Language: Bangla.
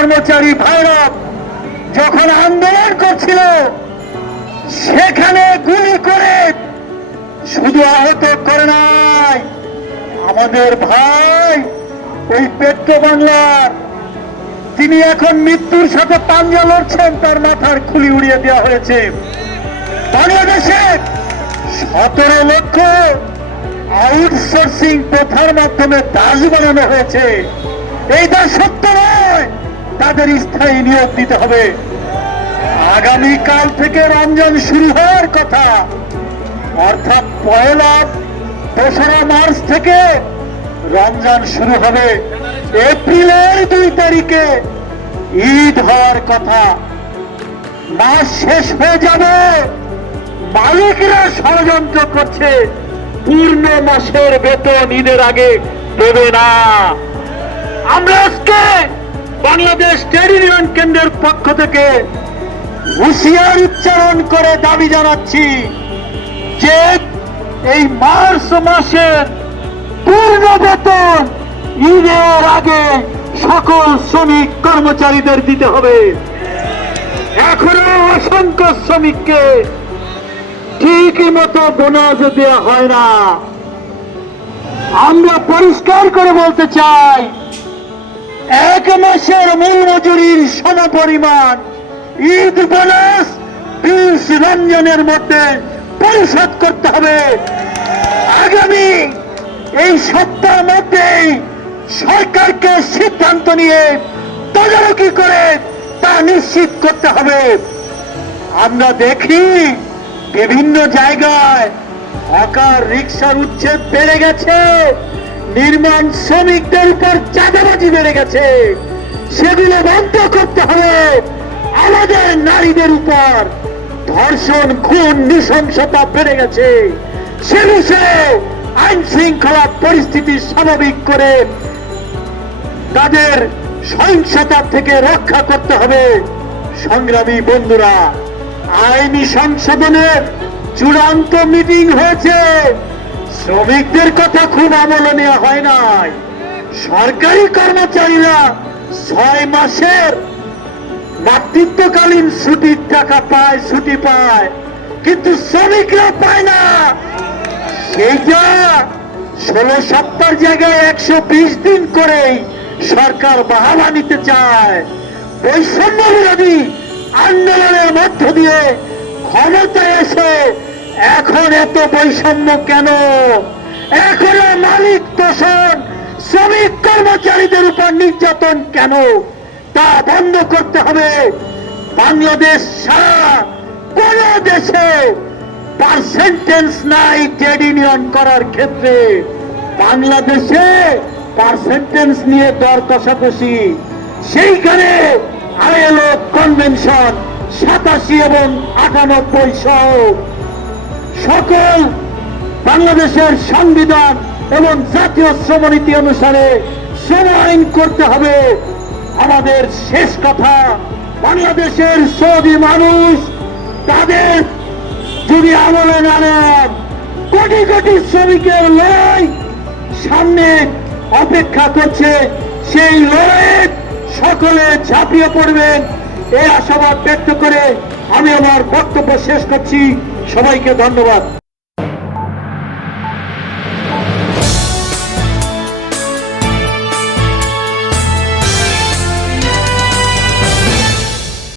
কর্মচারী ভাইরা যখন আন্দোলন করছিল সেখানে গুলি করে শুধু আহত করে নাই, আমাদের ভাই ওই পেট্রো বাংলার তিনি এখন মৃত্যুর সাথে পাঞ্জা লড়ছেন, তার মাথার খুলি উড়িয়ে দেওয়া হয়েছে। বাংলাদেশে 17 লক্ষ আউটসোর্সিং প্রথার মাধ্যমে দাস বানানো হয়েছে। এই দাস সত্য নয়, তাদের স্থায়ী নিয়োগ দিতে হবে। আগামীকাল থেকে রমজান শুরু হওয়ার কথা, অর্থাৎ 1লা মার্চ থেকে রমজান শুরু হবে। এপ্রিলের 2 তারিখে ঈদ হওয়ার কথা। মাস শেষ হয়ে যাবে, মালিকরা ষড়যন্ত্র করছে, পূর্ণ মাসের বেতন ঈদের আগে দেবে না। আমরা আজকে বাংলাদেশ ট্রেড ইউনিয়ন কেন্দ্রের পক্ষ থেকে হুঁশিয়ার উচ্চারণ করে দাবি জানাচ্ছি যে এই মার্চ মাসের পূর্ণ বেতন ঈদের আগে সকল শ্রমিক কর্মচারীদের দিতে হবে। এখনো অসংখ্য শ্রমিককে ঠিকই মতো বোনাস দেওয়া হয় না। আমরা পরিষ্কার করে বলতে চাই, 1 মাসের মূল মজুরির সমপরিমাণ ঈদ বোনাস 20 রমজানের মধ্যে পরিশোধ করতে হবে। আগামী এই সপ্তাহের মধ্যেই সরকারকে সিদ্ধান্ত নিয়ে তদারকি করে তা নিশ্চিত করতে হবে। আমরা দেখি বিভিন্ন জায়গায় হকার রিক্সার উচ্ছেদ বেড়ে গেছে, নির্মাণ শ্রমিকদের উপর চাঁদাবাজি বেড়ে গেছে, সেগুলো বন্ধ করতে হবে। আমাদের নারীদের উপর ধর্ষণ, খুন, নৃশংসতা বেড়ে গেছে, সে বিষয়ে আইন শৃঙ্খলা পরিস্থিতি স্বাভাবিক করে তাদের সহিংসতা থেকে রক্ষা করতে হবে। সংগ্রামী বন্ধুরা, আইনি সংশোধনের চূড়ান্ত মিটিং হয়েছে, শ্রমিকদের কথা খুব আমলে নেওয়া হয় নাই। সরকারি কর্মচারীরা 6 মাসের মাতৃত্বকালীন ছুটির টাকা পায়, ছুটি পায়, কিন্তু শ্রমিকরা পায় না। সেইটা 16 সপ্তাহের জায়গায় 120 দিন করেই সরকার বাহাবা নিতে চায়। বৈষম্য বিরোধী আন্দোলনের মধ্য দিয়ে ক্ষমতায় এসে এখন এত বৈষম্য কেন? এখনো মালিক তোষণ, শ্রমিক কর্মচারীদের উপর নির্যাতন কেন? তা বন্ধ করতে হবে। বাংলাদেশ ছাড়া কোন দেশে পার্সেন্টেজ নাই ট্রেড ইউনিয়ন করার ক্ষেত্রে। বাংলাদেশে পার্সেন্টেজ নিয়ে দর কষাকষি, সেইখানে আইএলও কনভেনশন 87 এবং 98 সহ সকল বাংলাদেশের সংবিধান এবং জাতীয় শ্রমনীতি অনুসারে শ্রম আইন করতে হবে। আমাদের শেষ কথা, বাংলাদেশের সৌদি মানুষ তাদের যদি আমলে না নেন, কোটি কোটি শ্রমিকের লড়াই সামনে অপেক্ষা করছে। সেই লড়াইয়ে সকলে ঝাঁপিয়ে পড়বেন, এই আশাবাদ ব্যক্ত করে আমি আমার বক্তব্য শেষ করছি। সবাইকে ধন্যবাদ।